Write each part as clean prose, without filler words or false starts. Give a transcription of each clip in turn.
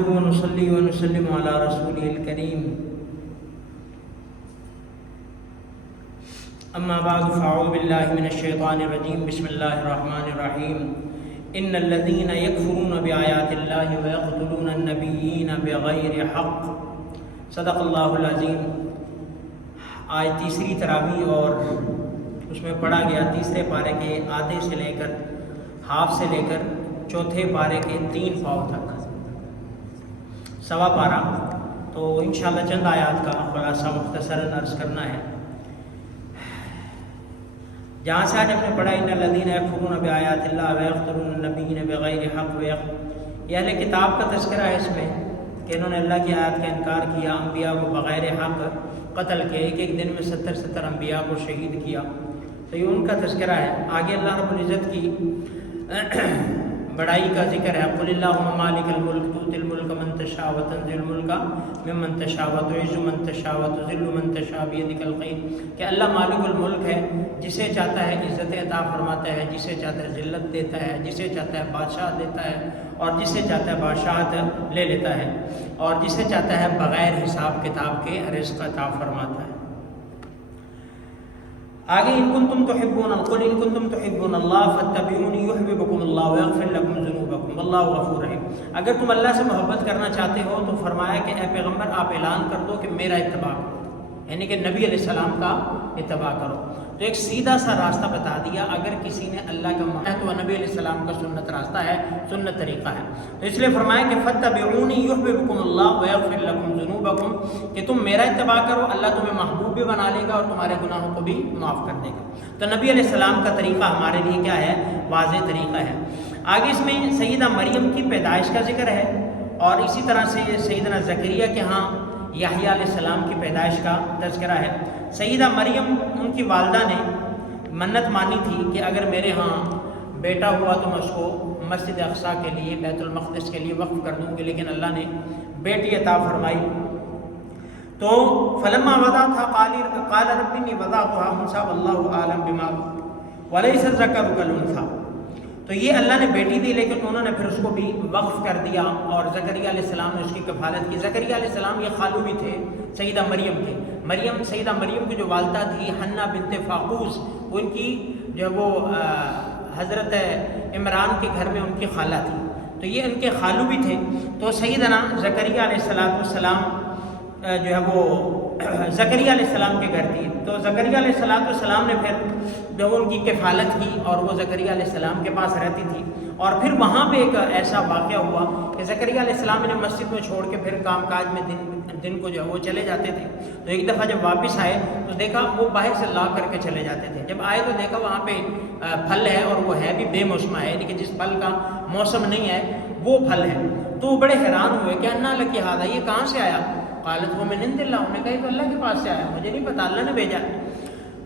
نحمده ونصلي ونسلم على رسوله الكريم اما بعد فاعوذ بالله من الشیطان الرجیم بسم اللہ الرحمن الرحیم ان الذين يكفرون بآيات الله ويقتلون النبيين بغير حق صدق اللہ العظیم۔ آج تیسری تراویح اور اس میں پڑھا گیا تیسرے پارے کے آدھے سے لے کر ہاف سے لے کر چوتھے پارے کے 3 پاؤں تک سوا پارہ، تو انشاءاللہ چند آیات کا خلاصہ مختصراً عرض کرنا ہے۔ جہاں سے آج ہم نے پڑھا ان الذین یکفرون بآیات اللہ ویقتلون النبیین بغیر حق یہ اہل کتاب کا تذکرہ ہے اس میں کہ انہوں نے اللہ کی آیات کا انکار کیا، انبیاء کو بغیر حق قتل کے ایک دن میں 70 انبیاء کو شہید کیا، تو یہ ان کا تذکرہ ہے۔ آگے اللہ رب العزت کی بڑائی کا ذکر ہے، قل اللہم مالک الملک تؤتی الملک من تشاء وتنزع الملک ممن تشاء وتعز من تشاء وتذل من تشاء بیدک الخیر، کہ اللہ مالک الملک ہے، جسے چاہتا ہے عزت عطا فرماتا ہے، جسے چاہتا ہے ذلت دیتا ہے، جسے چاہتا ہے بادشاہ دیتا ہے، اور جسے چاہتا ہے بادشاہت لے لیتا ہے، اور جسے چاہتا ہے بغیر حساب کتاب کے رزق عطا فرماتا ہے۔ آگے ان کنتم تحبون قل ان کنتم تحبون اللہ فاتبعونی یحببکم اللہ ویغفر لکم ذنوبکم واللہ غفور رحیم۔ اگر تم اللہ سے محبت کرنا چاہتے ہو تو فرمایا کہ اے پیغمبر آپ اعلان کر دو کہ میرا اتباع کرو، یعنی کہ نبی علیہ السلام کا اتباع کرو۔ تو ایک سیدھا سا راستہ بتا دیا، اگر کسی نے اللہ کا مانا ہے تو وہ نبی علیہ السلام کا سنت راستہ ہے، سنت طریقہ ہے۔ تو اس لیے فرمایا کہ فاتبعونی یحببکم اللہ ویغفر لکم ذنوبکم، کہ تم میرا اتباع کرو، اللہ تمہیں محبوب بھی بنا لے گا اور تمہارے گناہوں کو بھی معاف کر دے گا۔ تو نبی علیہ السلام کا طریقہ ہمارے لیے کیا ہے؟ واضح طریقہ ہے۔ آگے اس میں سیدہ مریم کی پیدائش کا ذکر ہے، اور اسی طرح سے سیدنا زکریا کے ہاں یحییٰ علیہ السلام کی پیدائش کا تذکرہ ہے۔ سیدہ مریم ان کی والدہ نے منت مانی تھی کہ اگر میرے ہاں بیٹا ہوا تو میں اس کو مسجد اقصیٰ کے لیے، بیت المقدس کے لیے وقف کر دوں گی، لیکن اللہ نے بیٹی عطا فرمائی۔ تو فلما وضعتها قال رب انی وضعتها انثى واللہ اعلم بما وليس الذکر کالانثى، تو یہ اللہ نے بیٹی دی لیکن انہوں نے پھر اس کو بھی وقف کر دیا، اور زکریا علیہ السلام نے اس کی کفالت کی۔ زکریا علیہ السلام یہ خالو بھی تھے سیدہ مریم کے۔ سیدہ مریم کی جو والدہ تھی حنا بنت فاقوس، ان کی جو وہ حضرت عمران کے گھر میں ان کی خالہ تھی، تو یہ ان کے خالو بھی تھے۔ تو سیدنا زکریا علیہ السلام جو ہے وہ زکریا علیہ السلام کے گھر تھی، تو زکریا علیہ السلام نے پھر جو ان کی کفالت کی، اور وہ زکریا علیہ السلام کے پاس رہتی تھی۔ اور پھر وہاں پہ ایک ایسا واقعہ ہوا کہ زکریا علیہ السلام نے مسجد میں چھوڑ کے پھر کام کاج میں دن کو جو ہے وہ چلے جاتے تھے، تو ایک دفعہ جب واپس آئے تو دیکھا وہ باہر سے لا کر کے چلے جاتے تھے۔ جب آئے تو دیکھا وہاں پہ پھل ہے، اور وہ ہے بھی بے موسمہ ہے، یعنی کہ جس پھل کا موسم نہیں ہے وہ پھل ہے۔ تو وہ بڑے حیران ہوئے کہ انا لکی ھذا، یہ کہاں سے آیا؟ قالت هو من عند اللہ، انہوں نے کہا یہ تو اللہ کے پاس سے آیا، مجھے نہیں پتا، اللہ نے بھیجا۔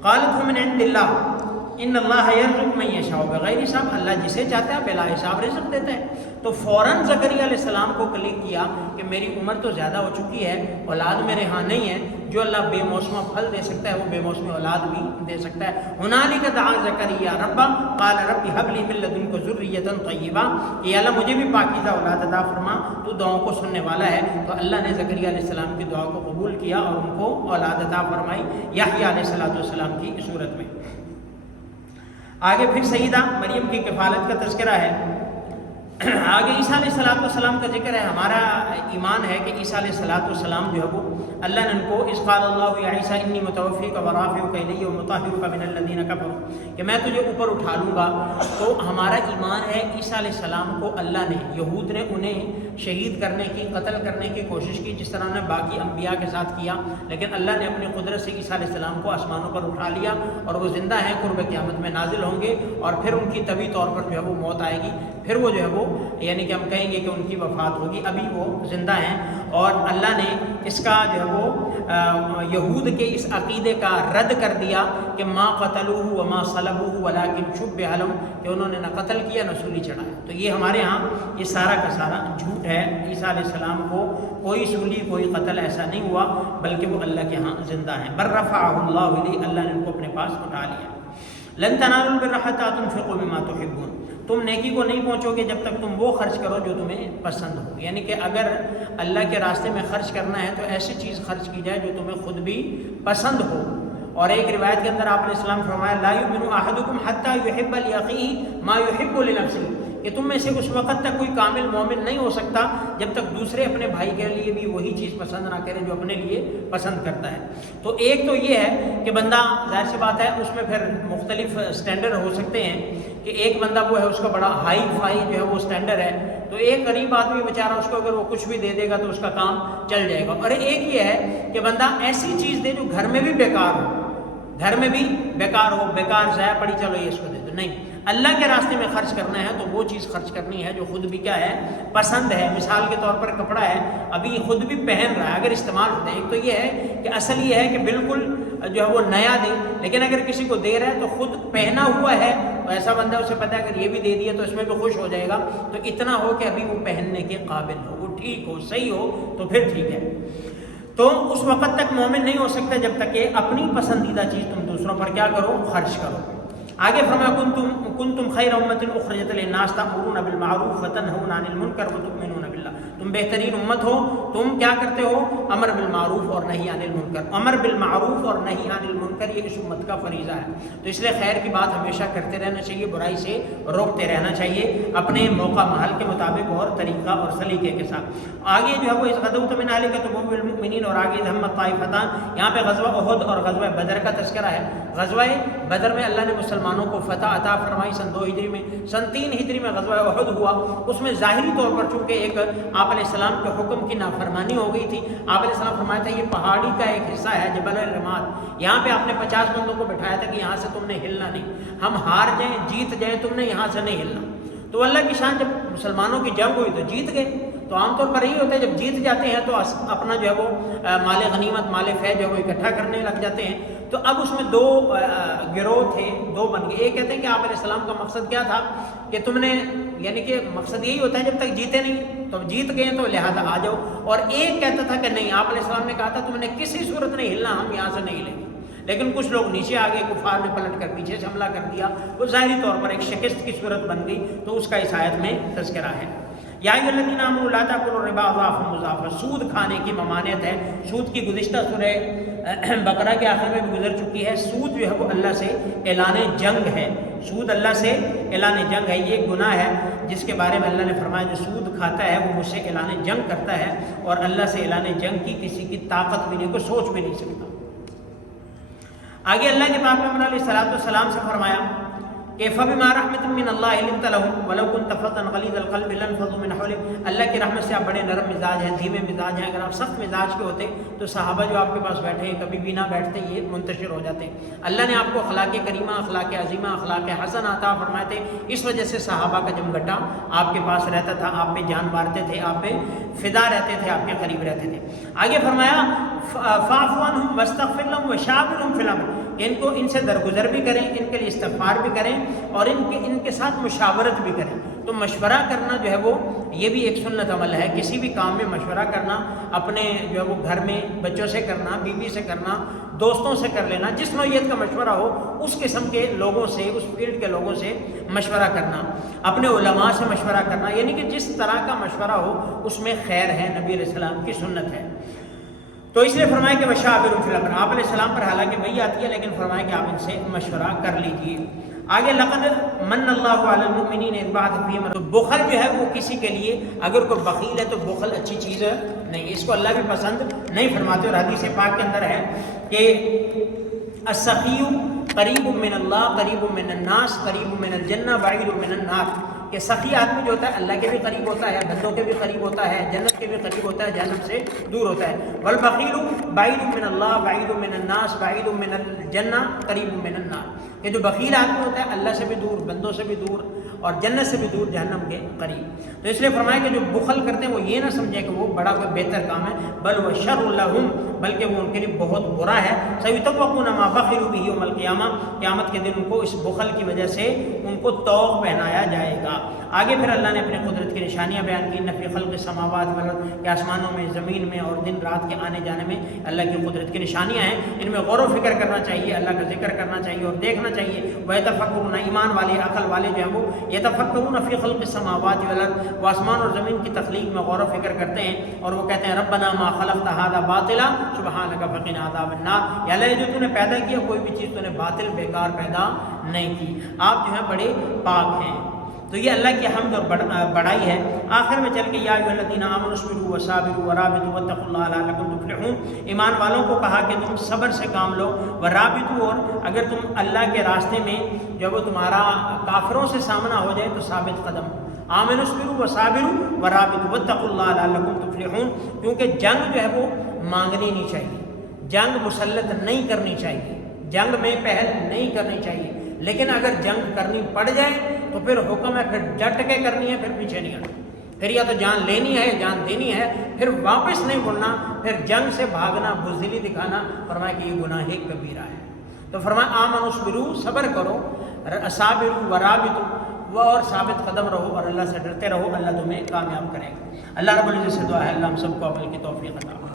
قالت هو من عند اللہ ان اللہ یرزق من یشاء بغیر حساب، اللہ جسے چاہتا ہے بلا حساب رزق دیتا ہے۔ تو فوراً زکریا علیہ السلام کو کلک کیا کہ میری عمر تو زیادہ ہو چکی ہے، اولاد میرے ہاں نہیں ہے، جو اللہ بے موسمہ پھل دے سکتا ہے وہ بے موسمی اولاد بھی دے سکتا ہے۔ ہنالک دعا زکریا ربہ قال رب هب لی من لدنک ذریۃ طیبہ، کہ اللہ مجھے بھی پاکیزہ اولاد عطا فرما، تو دعاؤں کو سننے والا ہے۔ تو اللہ نے زکریا علیہ السلام کی دعا کو قبول کیا اور ان کو اولاد عطا فرمائی یحییٰ علیہ السلام کی صورت میں۔ آگے پھر سیدہ مریم کی کفالت کا تذکرہ ہے۔ آگے عیسیٰ علیہ السلام کا ذکر ہے۔ ہمارا ایمان ہے کہ عیسیٰ علیہ السلام جو ہے وہ اللہ نے ان کو اذ قال اللہ یا عیسیٰ انی متوفیک ورافعک الی ومطہرک من الذین کفروا، کہ میں تجھے اوپر اٹھا لوں گا۔ تو ہمارا ایمان ہے عیسیٰ علیہ السلام کو اللہ نے، یہود نے انہیں شہید کرنے کی، قتل کرنے کی کوشش کی، جس طرح انہوں نے باقی انبیاء کے ساتھ کیا، لیکن اللہ نے اپنی قدرت سے عیسیٰ علیہ السلام کو آسمانوں پر اٹھا لیا، اور وہ زندہ ہیں، قرب قیامت میں نازل ہوں گے، اور پھر ان کی طبی طور پر جو ہے وہ موت آئے گی، پھر وہ جو ہے وہ یعنی کہ ہم کہیں گے کہ ان کی وفات ہوگی، ابھی وہ زندہ ہیں۔ اور اللہ نے اس کا جو ہے وہ یہود کے اس عقیدے کا رد کر دیا کہ ما قتلوہ وما صلبوہ ولکن شبہ لہم، کہ انہوں نے نہ قتل کیا نہ سولی چڑھایا۔ تو یہ ہمارے ہاں یہ سارا کا سارا جھوٹ ہے۔ عیسیٰ علیہ السلام کو کوئی سولی کوئی قتل ایسا نہیں ہوا، بلکہ وہ اللہ کے ہاں زندہ ہیں۔ بل رفعہ اللہ الیہ، اللہ نے ان کو اپنے پاس اٹھا لیا۔ لن تنالوا البر حتى تنفقوا مما تحبون، تم نیکی کو نہیں پہنچو گے جب تک تم وہ خرچ کرو جو تمہیں پسند ہو. یعنی کہ اگر اللہ کے راستے میں خرچ کرنا ہے تو ایسی چیز خرچ کی جائے جو تمہیں خود بھی پسند ہو. اور ایک روایت کے اندر آپ نے اسلام فرمایا لا یؤمن احدکم حتی یحب لاخیہ ما یحب لنفسہ، کہ تم میں سے اس وقت تک کوئی کامل مومن نہیں ہو سکتا جب تک دوسرے اپنے بھائی کے لیے بھی وہی چیز پسند نہ کرے جو اپنے لیے پسند کرتا ہے. تو ایک تو یہ ہے کہ بندہ، ظاہر سی بات ہے اس میں پھر مختلف سٹینڈرڈ ہو سکتے ہیں کہ ایک بندہ وہ ہے اس کا بڑا ہائی فائی جو ہے وہ سٹینڈرڈ ہے، تو ایک غریب آدمی بیچارہ اس کو اگر وہ کچھ بھی دے دے گا تو اس کا کام چل جائے گا. اور ایک یہ ہے کہ بندہ ایسی چیز دے جو گھر میں بھی بیکار ہو، گھر میں بھی بیکار ہو، بیکار ضائع پڑی، چلو یہ اس کو دے دو. نہیں، اللہ کے راستے میں خرچ کرنا ہے تو وہ چیز خرچ کرنی ہے جو خود بھی کیا ہے، پسند ہے. مثال کے طور پر کپڑا ہے، ابھی خود بھی پہن رہا ہے، اگر استعمال ہوتا ہے، ایک تو یہ ہے کہ اصل یہ ہے کہ بالکل جو ہے وہ نیا دے، لیکن اگر کسی کو دے رہا ہے تو خود پہنا ہوا ہے تو ایسا بندہ اسے پتہ ہے اگر یہ بھی دے دیا تو اس میں بھی خوش ہو جائے گا. تو اتنا ہو کہ ابھی وہ پہننے کے قابل ہو، وہ ٹھیک ہو، صحیح ہو تو پھر ٹھیک ہے. تو اس وقت تک مومن نہیں ہو سکتا جب تک کہ اپنی پسندیدہ چیز تم دوسروں پر کیا کرو، خرچ کرو. آگے فرمایا کنتم خیر امۃ اخرجت للناس تأمرون بالمعروف وتنہون عن المنکر وتؤمنون باللہ، تم بہترین امت ہو، تم کیا کرتے ہو، امر بالمعروف اور نہی عن المنکر. امر بالمعروف اور نہی عن المنکر یہ اس امت کا فریضہ ہے. تو اس لیے خیر کی بات ہمیشہ کرتے رہنا چاہیے، برائی سے روکتے رہنا چاہیے اپنے موقع محل کے مطابق اور طریقہ اور سلیقے کے ساتھ. آگے جو ہے وہ اس غدوۃ من اہلک تبوء المؤمنین، اور آگے ہمت طائفتان، یہاں پہ غزوہ احد اور غزوہ بدر کا تذکرہ ہے. غزوہ بدر میں اللہ نے مسلمانوں کو فتح عطا فرمائی سن 2 ہجری میں. سن 3 ہجری میں غزوہ احد ہوا. اس میں ظاہری طور پر چونکہ ایک آپ علیہ السلام کے حکم کی نافرمانی ہو گئی تھی. آپ علیہ السلام فرمایا تھا یہ پہاڑی کا ایک حصہ ہے جبل الرماد، یہاں پہ آپ نے 50 بندوں کو بٹھایا تھا کہ یہاں سے تم نے ہلنا نہیں، ہم ہار جائیں جیت جائیں تم نے یہاں سے نہیں ہلنا. تو اللہ کی شان، جب مسلمانوں کی جنگ ہوئی تو جیت گئے. تو عام طور پر یہی ہوتا ہے جب جیت جاتے ہیں تو اپنا جو ہے وہ مال غنیمت، مال فیض جو ہے وہ اکٹھا کرنے لگ جاتے ہیں. تو اب اس میں 2 گروہ تھے، 2 بن گئے. ایک کہتے ہیں کہ آپ علیہ السلام کا مقصد کیا تھا کہ تم نے، یعنی کہ مقصد یہی ہوتا ہے جب تک جیتے نہیں تو جیت گئے تو لہذا آ جاؤ. اور ایک کہتا تھا کہ نہیں، آپ علیہ السلام نے کہا تھا تم نے کسی صورت نہیں ہلنا، ہم یہاں سے نہیں لیں گے. لیکن کچھ لوگ نیچے آ گئے، کفار نے پلٹ کر پیچھے سے حملہ کر دیا، وہ ظاہری طور پر ایک شکست کی صورت بن گئی. تو اس کا اس آیت میں تذکرہ ہے. یا ایھا الذین آمنوا لا تأکلوا الربا اضعافا مضاعفا، سود کھانے کی ممانعت ہے. سود کی گزشتہ سورہ بقرہ کے آخر میں بھی گزر چکی ہے. سود جو ہے وہ اللہ سے اعلان جنگ ہے. سود اللہ سے اعلان جنگ ہے. یہ گناہ ہے جس کے بارے میں اللہ نے فرمایا جو سود کھاتا ہے وہ مجھ سے اعلان جنگ کرتا ہے، اور اللہ سے اعلان جنگ کی کسی کی طاقت بھی نہیں، کوئی سوچ بھی نہیں سکتا. آگے اللہ کے پاک پیغمبر علیہ الصلوۃ والسلام سے فرمایا کہ فبما رحمۃ من اللہ لنت لهم ولو كنت فظا غلیظ القلب لانفضوا من حولك، اللہ کی رحمت سے آپ بڑے نرم مزاج ہیں، دھیمے مزاج ہیں. اگر آپ سخت مزاج کے ہوتے تو صحابہ جو آپ کے پاس بیٹھے ہیں کبھی بھی نہ بیٹھتے، یہ منتشر ہو جاتے. اللہ نے آپ کو اخلاق کریمہ، اخلاق عظیمہ، اخلاق حسن عطا فرمائے تھے. اس وجہ سے صحابہ کا جمگٹا آپ کے پاس رہتا تھا، آپ پہ جان مارتے تھے، آپ پہ فدا رہتے تھے، آپ کے قریب رہتے تھے. آگے فرمایا فاعف عنہم واستغفر لهم وشاورهم فی الامر، ان کو ان سے درگزر بھی کریں، ان کے لیے استغفار بھی کریں، اور ان کے ساتھ مشاورت بھی کریں. تو مشورہ کرنا جو ہے وہ یہ بھی ایک سنت عمل ہے. کسی بھی کام میں مشورہ کرنا، اپنے جو ہے وہ گھر میں بچوں سے کرنا، بیوی سے کرنا، دوستوں سے کر لینا، جس نوعیت کا مشورہ ہو اس قسم کے لوگوں سے، اس فیلڈ کے لوگوں سے مشورہ کرنا، اپنے علماء سے مشورہ کرنا. یعنی کہ جس طرح کا مشورہ ہو اس میں خیر ہے، نبی علیہ السلام کی سنت ہے. تو اس لیے فرمایا کہ وشاورہم فی الامر، آپ علیہ السلام پر حالانکہ وہی آتی ہے لیکن فرمایا کہ آپ ان سے مشورہ کر لیجیے. آگے لقد من اللہ علی المؤمنین اذ بعث فیہم، تو بخل جو ہے وہ کسی کے لیے، اگر کوئی بخیل ہے تو بخل اچھی چیز نہیں، اس کو اللہ بھی پسند نہیں فرماتے. اور حدیث پاک کے اندر ہے کہ السخی قریب من اللہ، قریب من الناس، قریب من الجنہ، بعید من النار، کہ سخی آدمی جو ہوتا ہے اللہ کے بھی قریب ہوتا ہے، بندوں کے بھی قریب ہوتا ہے، جنت کے بھی قریب ہوتا ہے، جہنم سے دور ہوتا ہے. والبخیل بعید من اللہ، بعید من الناس، بعید من الجنہ، قریب من النار، کہ جو بخیل آدمی ہوتا ہے اللہ سے بھی دور، بندوں سے بھی دور، اور جنت سے بھی دور، جہنم کے قریب. تو اس لیے فرمایا کہ جو بخل کرتے ہیں وہ یہ نہ سمجھیں کہ وہ بڑا کوئی بہتر کام ہے، بل وہ شر لہم، بلکہ وہ ان کے لیے بہت برا ہے. سیطوقون ما بخلوا به یوم القیامہ، قیامت کے دن ان کو اس بخل کی وجہ سے ان کو طوق پہنایا جائے گا. آگے پھر اللہ نے اپنے قدرت کی نشانیاں بیان کی، نفی خلق السماوات والارض کہ آسمانوں میں، زمین میں اور دن رات کے آنے جانے میں اللہ کی قدرت کی نشانیاں ہیں، ان میں غور و فکر کرنا چاہیے، اللہ کا ذکر کرنا چاہیے اور دیکھنا چاہیے۔ وَيَتَفَكَّرُونَ ایمان والے عقل والے جو ہیں وہ یتفکرون فی خلق السماوات والارض وہ آسمان اور زمین کی تخلیق میں غور و فکر کرتے ہیں اور وہ کہتے ہیں ربنا ما خلقت ھذا باطلا سبحانک فقنا عذاب النار، یا اللہ یہ جو تو نے پیدا کیا کوئی بھی چیز تو نے باطل بیکار پیدا نہیں کی، آپ جو ہیں بڑے پاک ہیں۔ تو یہ اللہ کی حمد اور بڑائی ہے۔ آخر میں چل کے یا ایھا الذین آمنوا اصبروا وصابروا ورابطوا واتقوا اللہ لعلکم تفلحون، ایمان والوں کو کہا کہ تم صبر سے کام لو، ورابطوا اور اگر تم اللہ کے راستے میں جب وہ تمہارا کافروں سے سامنا ہو جائے تو ثابت قدم، آمنوا اصبروا وصابروا ورابطوا واتقوا اللہ لعلکم تفلحون، کیونکہ جنگ جو ہے وہ مانگنی نہیں چاہیے، جنگ مسلط نہیں کرنی چاہیے، جنگ میں پہل نہیں کرنی چاہیے، لیکن اگر جنگ کرنی پڑ جائے تو پھر حکم ہے، پھر ڈٹ کے کرنی ہے، پھر پیچھے نہیں ہٹنا، پھر یا تو جان لینی ہے جان دینی ہے، پھر واپس نہیں مڑنا، پھر جنگ سے بھاگنا بزدلی دکھانا، فرمایا کہ یہ گناہ کبیرہ ہے۔ تو فرمایا آمنوا اصبروا صبر کرو، صابروا ورابطوا اور ثابت قدم رہو اور اللہ سے ڈرتے رہو، اللہ تمہیں کامیاب کرے گا۔ اللہ رب العزت سے دعا ہے اللہ ہم سب کو عمل کی توفیق عطا فرمائے۔